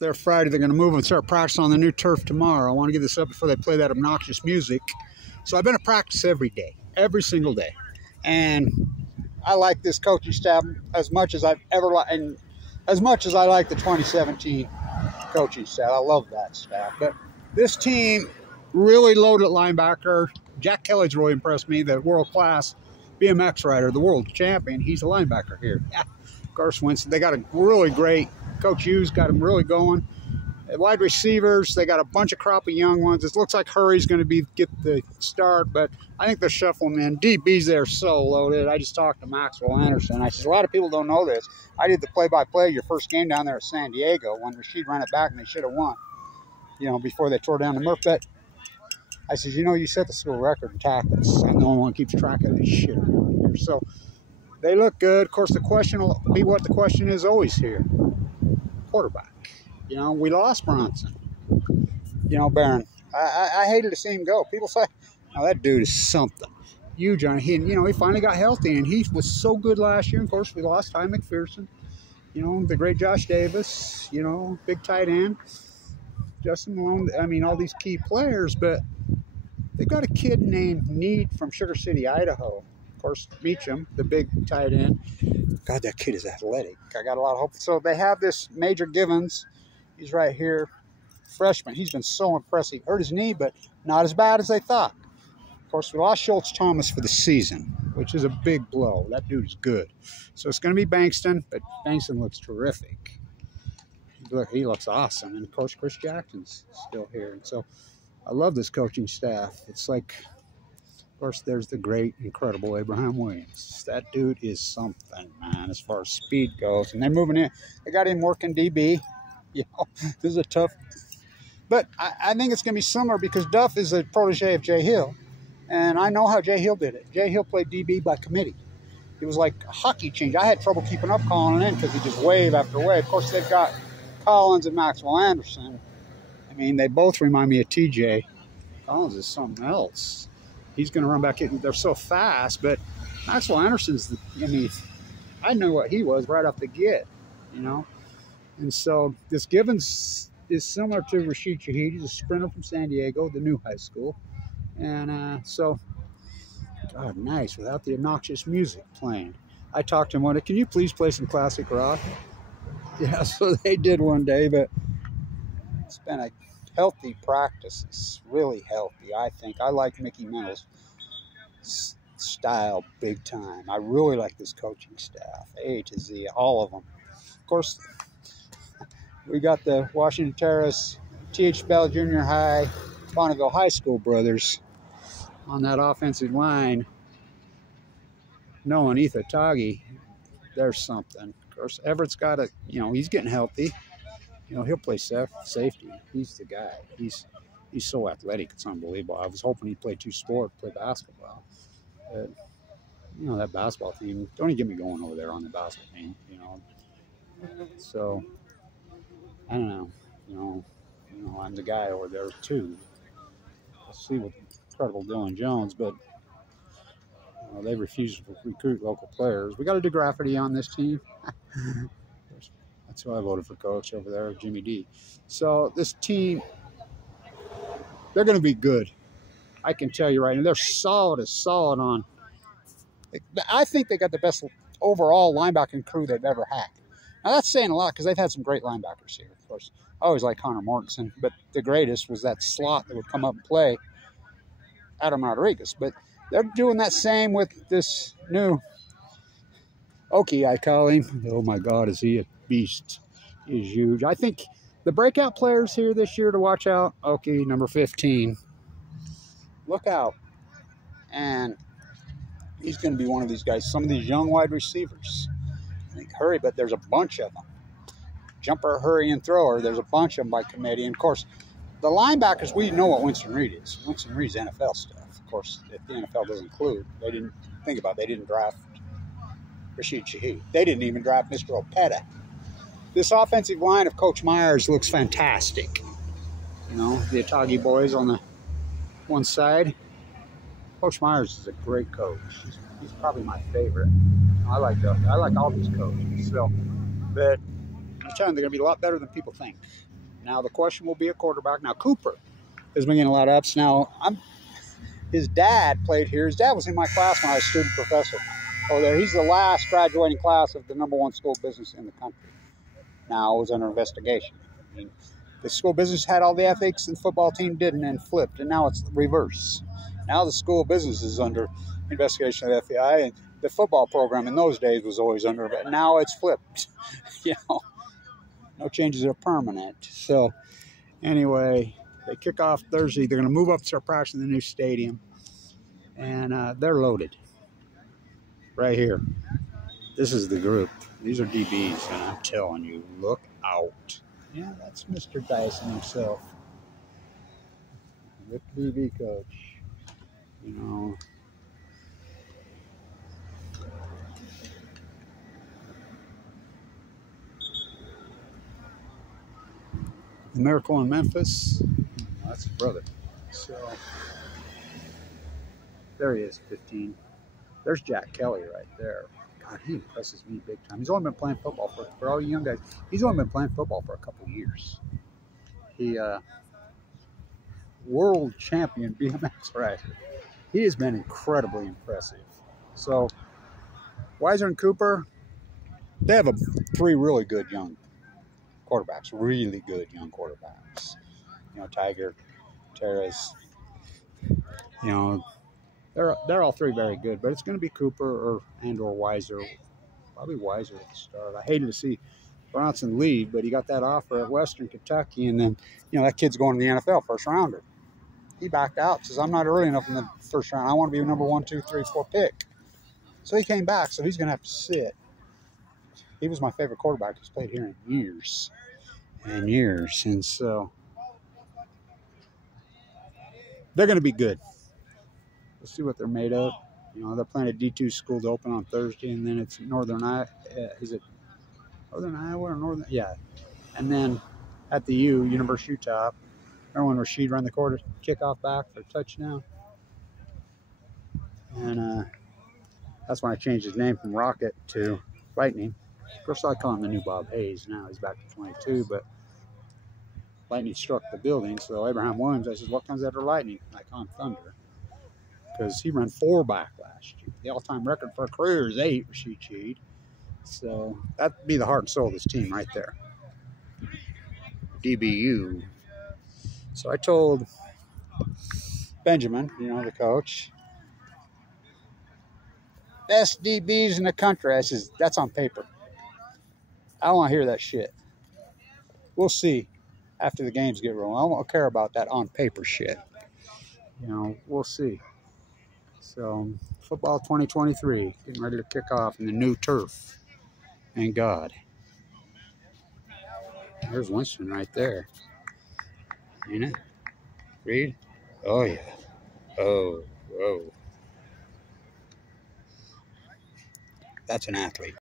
there Friday. They're going to move and start practicing on the new turf tomorrow. I want to get this up before they play that obnoxious music. So I've been at practice every day, every single day. And I like this coaching staff as much as I've ever liked, and as much as I like the 2017 coaching staff. I love that staff. But this team really loaded at linebacker. Jack Kelly's really impressed me, the world-class BMX rider, the world champion. He's a linebacker here. Yeah. Of course, Winston, they got a really great Coach Hughes, got them really going. Wide receivers, they got a bunch of crop of young ones. It looks like Hurry's going to get the start, but I think they're shuffling in. DB's there so loaded. I just talked to Maxwell Anderson. I said, a lot of people don't know this. I did the play-by-play your first game down there at San Diego when Rashid ran it back and they should have won, before they tore down the Murph. But I said, you set the school record in tackles. I'm the only one who keeps track of this shit around here. So they look good. Of course, the question will be what the question is always here. Quarterback. We lost Bronson. Barron. I hated to see him go. People say, that dude is something. Huge on he finally got healthy, and he was so good last year. Of course, we lost Ty McPherson. The great Josh Davis, big tight end. Justin Malone, all these key players, but they've got a kid named Need from Sugar City, Idaho. Of course, Meacham, the big tight end. God, that kid is athletic. I got a lot of hope. So they have this Major Givens. He's right here, freshman. He's been so impressive. Hurt his knee, but not as bad as they thought. Of course, we lost Schultz Thomas for the season, which is a big blow. That dude's good. So it's going to be Bankston, but Bankston looks terrific. He looks awesome. And, of course, Chris Jackson's still here. And so I love this coaching staff. It's like, of course, there's the great, incredible Abraham Williams. That dude is something, man, as far as speed goes. And they're moving in. They got him working DB. This is a tough. But I think it's going to be similar because Duff is a protege of Jay Hill. And I know how Jay Hill did it. Jay Hill played DB by committee. It was like a hockey change. I had trouble keeping up calling it in because he just wave after wave. Of course, they've got Collins and Maxwell Anderson. They both remind me of TJ. Collins is something else. He's going to run back in. They're so fast, but Maxwell Anderson's, I know what he was right off the get, And so this Givens is similar to Rashid Shaheed. He's a sprinter from San Diego, the new high school. And God, nice, without the obnoxious music playing. I talked to him can you please play some classic rock? Yeah, so they did one day, but it's been a healthy practice. It's really healthy, I think. I like Mickey Mental's style big time. I really like this coaching staff, A to Z, all of them. Of course, we got the Washington Terrace, T.H. Bell Junior High, Bonneville High School brothers on that offensive line. Noah and Ethan Taggy, there's something. Of course, Everett's got he's getting healthy. He'll play safety. He's the guy. He's so athletic. It's unbelievable. I was hoping he'd play two sports, play basketball. That basketball team, don't even get me going over there on the basketball team, So, I don't know. I'm the guy over there too. Let's see what incredible Dylan Jones, but they refuse to recruit local players. We got to do graffiti on this team. That's who I voted for coach over there, Jimmy D. So this team, they're going to be good. I can tell you right now. They're solid on. I think they got the best overall linebacking crew they've ever had. Now, that's saying a lot because they've had some great linebackers here. Of course, I always liked Connor Mortensen, but the greatest was that slot that would come up and play, Adam Rodriguez. But they're doing that same with this new Okie, I call him. Oh, my God, is he a beast. He is huge. I think the breakout players here this year to watch out, Okie, number 15. Look out. And he's going to be one of these guys. Some of these young wide receivers. I think Hurry, but there's a bunch of them. Jumper, hurry, and thrower. There's a bunch of them by committee. And, of course, the linebackers, we know what Winston Reed is. Winston Reed's NFL stuff. Of course, if the NFL doesn't include, they didn't draft Rashid Shaheed. They didn't even draft Mr. Opeta. This offensive line of Coach Myers looks fantastic. The Atagi boys on the one side. Coach Myers is a great coach. He's probably my favorite. I like all these coaches. So, but I'm telling you, they're going to be a lot better than people think. Now, the question will be a quarterback. Now, Cooper has been getting a lot of ups. Now, his dad played here. His dad was in my class when I was student professor. Oh, there. He's the last graduating class of the #1 school of business in the country. Now, it was under investigation. I mean, the school of business had all the ethics, and the football team didn't, and flipped. And now it's the reverse. Now the school of business is under investigation of the FBI, and the football program in those days was always under it. Now it's flipped. You know, no changes are permanent. So, anyway, they kick off Thursday. They're going to move up to start practice in the new stadium, and they're loaded. Right here. This is the group. These are DBs, and I'm telling you, look out. Yeah, that's Mr. Dyson himself. The DB coach. You know. The Miracle in Memphis. That's his brother. So, there he is, 15. There's Jack Kelly right there. God, he impresses me big time. He's only been playing football for all you young guys. He's only been playing football for a couple of years. He, world champion BMX rider. He has been incredibly impressive. So, Weiser and Cooper, they have 3 really good young quarterbacks. Really good young quarterbacks. You know, Tiger, Terrace. You know, they're all 3 very good. But it's going to be Cooper or Weiser. Probably Weiser at the start. I hated to see Bronson leave, but he got that offer at Western Kentucky, and then, you know, that kid's going to the NFL first rounder. He backed out, says, I'm not early enough in the first round. I want to be a number 1, 2, 3, 4 pick. So he came back, so he's going to have to sit. He was my favorite quarterback. He's played here in years and years, and so they're going to be good. Let's see what they're made of. You know, they're playing a D2 school to open on Thursday, and then it's Northern Iowa. Is it Northern Iowa or Northern? Yeah. And then at the University of Utah. Remember when Rashid ran the kickoff back for a touchdown? And that's when I changed his name from Rocket to Lightning. Of course, I call him the new Bob Hayes now. He's back to 22, but Lightning struck the building. So Abraham Williams, I said, what comes after Lightning? I call him Thunder. Because he ran 4 back last year. The all-time record for a career is 8, Rashid Shaheed. So that'd be the heart and soul of this team right there. DBU. So I told Benjamin, you know, the coach, best DBs in the country. I says, that's on paper. I don't want to hear that shit. We'll see after the games get rolling. I don't care about that on paper shit. You know, we'll see. So, football 2023, getting ready to kick off in the new turf. Thank God. There's Winston right there. Ain't it? Reed? Oh, yeah. Oh. That's an athlete.